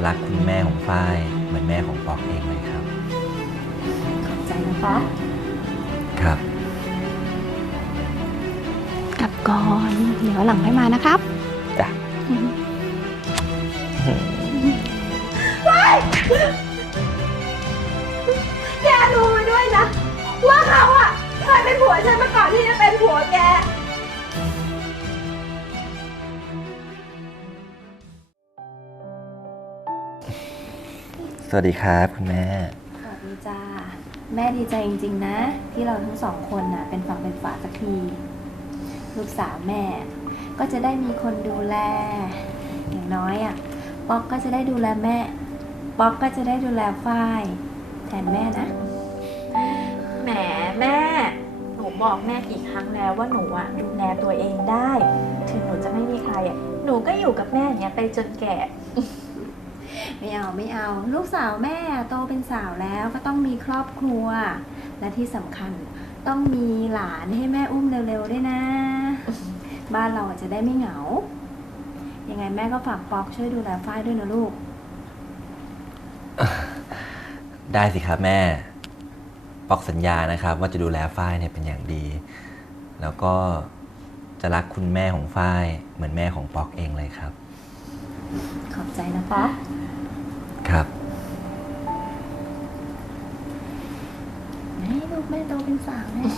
จะรักคุณแม่ของฝ้ายเหมือนแม่ของปอกเองเลยครับ ขอบใจนะคะครับ กลับก่อน เดี๋ยวหลังให้มานะครับจ้ะแกรู้ไว้ด้วยนะ ว่าเขาอะเคยเป็นผัวฉันมาก่อนที่จะเป็นผัวแก สวัสดีครับคุณแม่ สวัสดีจ้า แม่ดีใจจริง ๆ นะ ที่เราทั้งสองคนน่ะ เป็นฝั่งเป็นฝาสักที ลูกสาวแม่ ก็จะได้มีคนดูแล อย่างน้อยอะ ป๊อกก็จะได้ดูแลแม่ ป๊อกก็จะได้ดูแลฝ้ายแทนแม่นะ แหมแม่ หนูบอกแม่กี่ครั้งแล้วว่าหนูอะดูแลตัวเองได้ ถึงหนูจะไม่มีใครอะหนูก็อยู่กับแม่อย่างเนี้ยไปจนแก่ ไม่เอาไม่เอา ลูกสาวแม่โตเป็นสาวแล้วก็ต้องมีครอบครัว และที่สำคัญต้องมีหลานให้แม่อุ้มเร็วๆด้วยนะ บ้านเราจะได้ไม่เหงา ยังไงแม่ก็ฝากป๊อกช่วยดูแลฝ้ายด้วยนะลูก ได้สิครับแม่ ปอกสัญญานะครับ ว่าจะดูแลฝ้ายเนี่ยเป็นอย่างดี แล้วก็จะรักคุณแม่ของฝ้ายเหมือนแม่ของปอกเองเลยครับ ขอบใจนะคะ ครับแม่ลูกแม่โตเป็นสาวแล้ว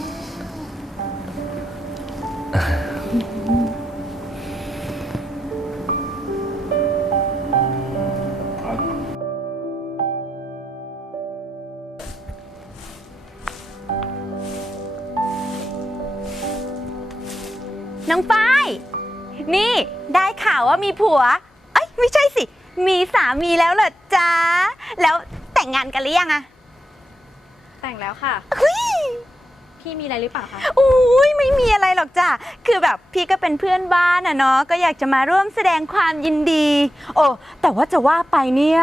น้องฝ้าย นี่ได้ข่าวว่ามีผัว เอ้ยไม่ใช่สิ มีสามีแล้วเหรอจ๊ะ แล้วแต่งงานกันหรือยังอะแต่งแล้วค่ะเฮ้ยพี่มีอะไรหรือเปล่าคะ อุ้ยไม่มีอะไรหรอกจ้ะ คือแบบพี่ก็เป็นเพื่อนบ้านอะเนาะ ก็อยากจะมาร่วมแสดงความยินดี โอ้ แต่ว่าจะว่าไปเนี่ย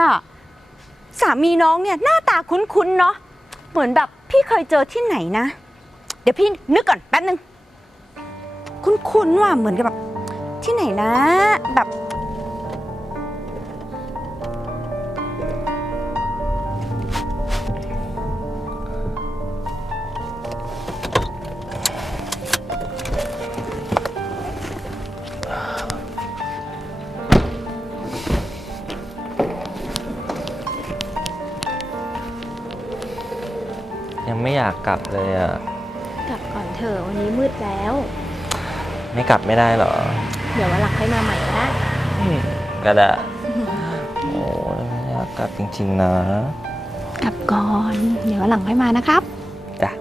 สามีน้องเนี่ยหน้าตาคุ้นๆเนาะ เหมือนแบบพี่เคยเจอที่ไหนนะ เดี๋ยวพี่นึกก่อนแป๊บนึง คุ้นๆว่ะเหมือนกับแบบที่ไหนนะ แบบากกลับเลยอะ กลับก่อนเถอะวันนี้มืดแล้ว ไม่กลับไม่ได้เหรอ เดี๋ยววันหลังให้มาใหม่ก็ได้ก็ได้ โอ้ยไม่อยากกลับจริงๆนะ กลับก่อน เดี๋ยววันหลังให้มานะครับ จ้ะ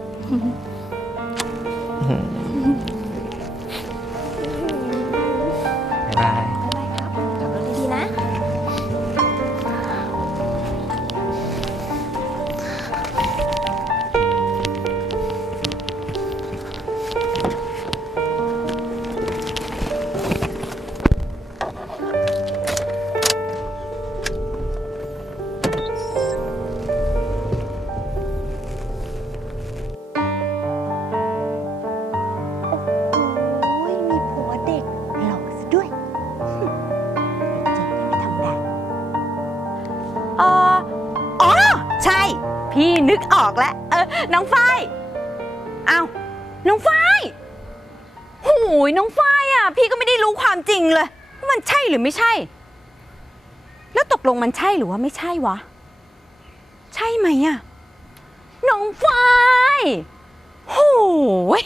กออกแล้ว เออ น้องฝ้ายเอาน้องฝ้ายหูยน้องฝ้ายอะ พี่ก็ไม่ได้รู้ความจริงเลยว่ามันใช่หรือไม่ใช่ แล้วตกลงมันใช่หรือว่าไม่ใช่วะ ใช่ไหมอะ น้องฝ้ายโหูย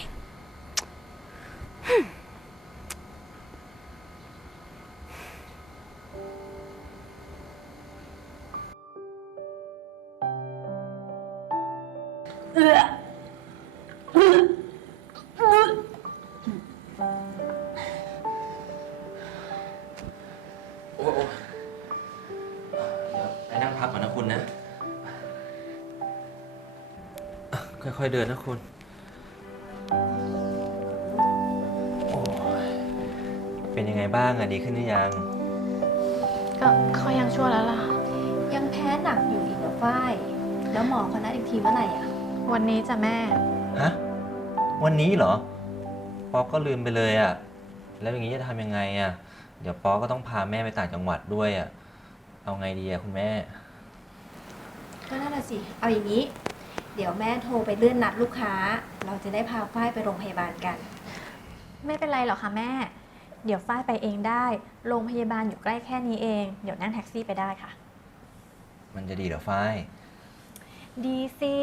โอ้โอ้เดี๋ยวไปนั่งพักก่อนนะคุณนะ ค่อยๆเดินนะคุณ โอ้ยเป็นยังไงบ้างอะดีขึ้นหรือยัง ก็เขายังชั่วแล้วล่ะ ยังแพ้หนักอยู่อีกเหรอฝ้าย แล้วหมอเขานัดอีกทีเมื่อไหร่อะ วันนี้จะแม่ ฮะ วันนี้เหรอ ป๊อกก็ลืมไปเลยอะแล้วอย่างนี้จะทำยังไงอะเดี๋ยวป๊อกก็ต้องพาแม่ไปต่างจังหวัดด้วยอะเอาไงดีอะคุณแม่ ก็นั่นน่ะสิ เอาอย่างนี้ เดี๋ยวแม่โทรไปเลื่อนนัดลูกค้า เราจะได้พาฝ้ายไปโรงพยาบาลกัน ไม่เป็นไรหรอกค่ะแม่ เดี๋ยวฝ้ายไปเองได้ โรงพยาบาลอยู่ใกล้แค่นี้เอง เดี๋ยวนั่งแท็กซี่ไปได้ค่ะ มันจะดีเหรอฝ้าย ดีสิ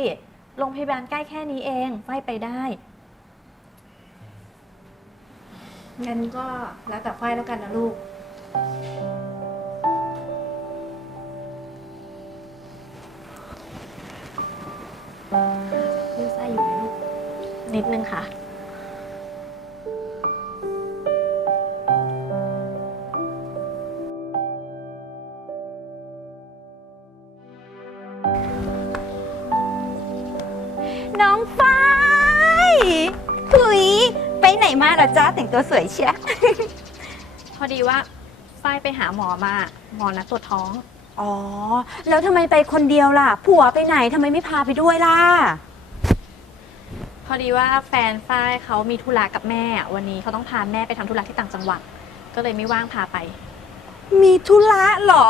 โรงพยาบาลใกล้แค่นี้เองฝ้ายไปได้ งั้นก็แล้วแต่ฝ้ายแล้วกันนะลูกเลือดไส้อยู่ไหมลูก นิดนึงค่ะ ล่ะจ้าแต่งตัวสวยเชียพอดีว่าฝ้ายไปหาหมอมา หมอนัดตรวจท้อง อ๋อ แล้วทำไมไปคนเดียวล่ะ ผัวไปไหนทำไมไม่พาไปด้วยล่ะ พอดีว่าแฟนฝ้ายเขามีธุระกับแม่ วันนี้เขาต้องพาแม่ไปทำธุระที่ต่างจังหวัด ก็เลยไม่ว่างพาไป มีธุระเหรอ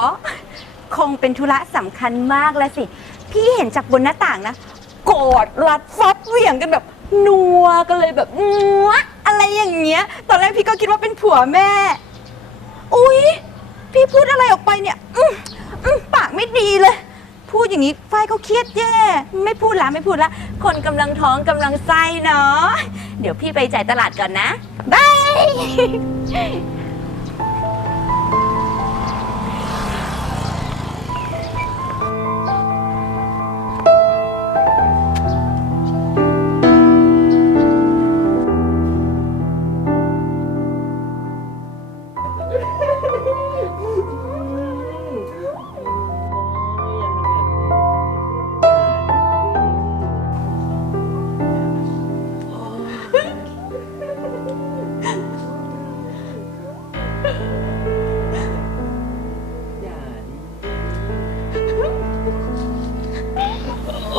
คงเป็นธุระสำคัญมากแล้วสิ พี่เห็นจากบนหน้าต่างนะกอดรัดฟัดเหวี่ยงกันแบบนัวกันเลยแบบนัว อะไรอย่างเงี้ย ตอนแรกพี่ก็คิดว่าเป็นผัวแม่ อุ๊ย พี่พูดอะไรออกไปเนี่ย อืมอืมปากไม่ดีเลย พูดอย่างนี้ฝ้ายเขาเครียดแย่ ไม่พูดละไม่พูดละ คนกำลังท้องกำลังไส้เนาะ เดี๋ยวพี่ไปจ่ายตลาดก่อนนะบาย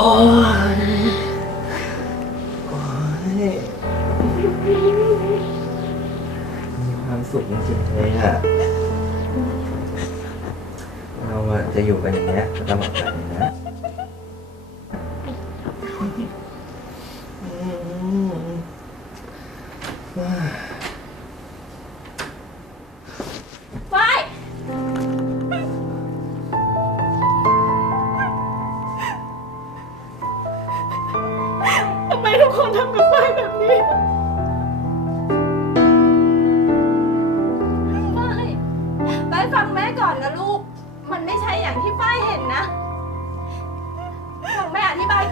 โอ้ยโอ้ยมีความสุขจริงๆเลยอะเราอะจะอยู่กันอย่างเงี้ยตลอดไปเลยนะอืมท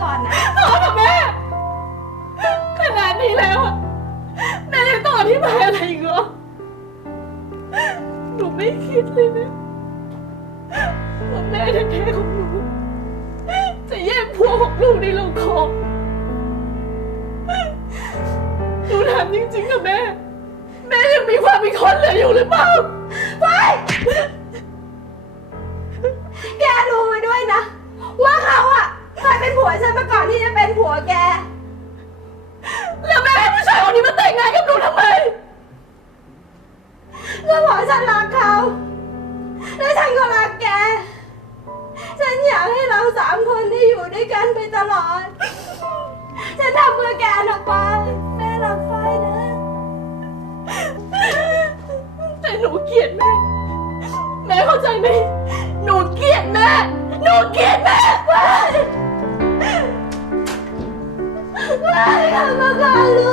ก่อนนะพอกับแม่ขนาดนี้แล้วอะแม่ยังต้องอธิบายอะไรอีกเหรอหนูไม่คิดเลยนะว่าแม่แท้ๆของหนูจะแย่งผัวของลูกในโลงคอหนูถามจริงๆนะแม่ แม่ยังมีความเป็นคนเหลืออยู่หรือเปล่าแก วฉันมาก่อนที่จะเป็นผัวแก แล้วแม่ให้ผู้ชายคนนี้มาแต่งงานกับหนูทำไมก็เพราะฉันรักเขา และฉันก็รักแก ฉันอยากให้เราสามคนได้อยู่ด้วยกันไปตลอด ฉันทำเพื่อแกนะป้าแม่รักไฟนะ แต่หนูเกลียดแม่ แม่เข้าใจไหม หนูเกลียดแม่ หนูเกลียดแม่ อนลู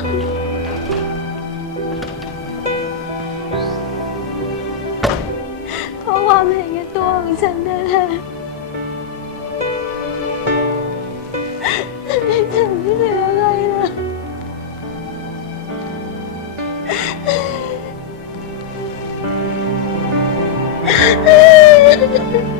เพราะความเห็นแก่ตัวของฉันแหละฉันไม่เหลืออะไรเลยไเ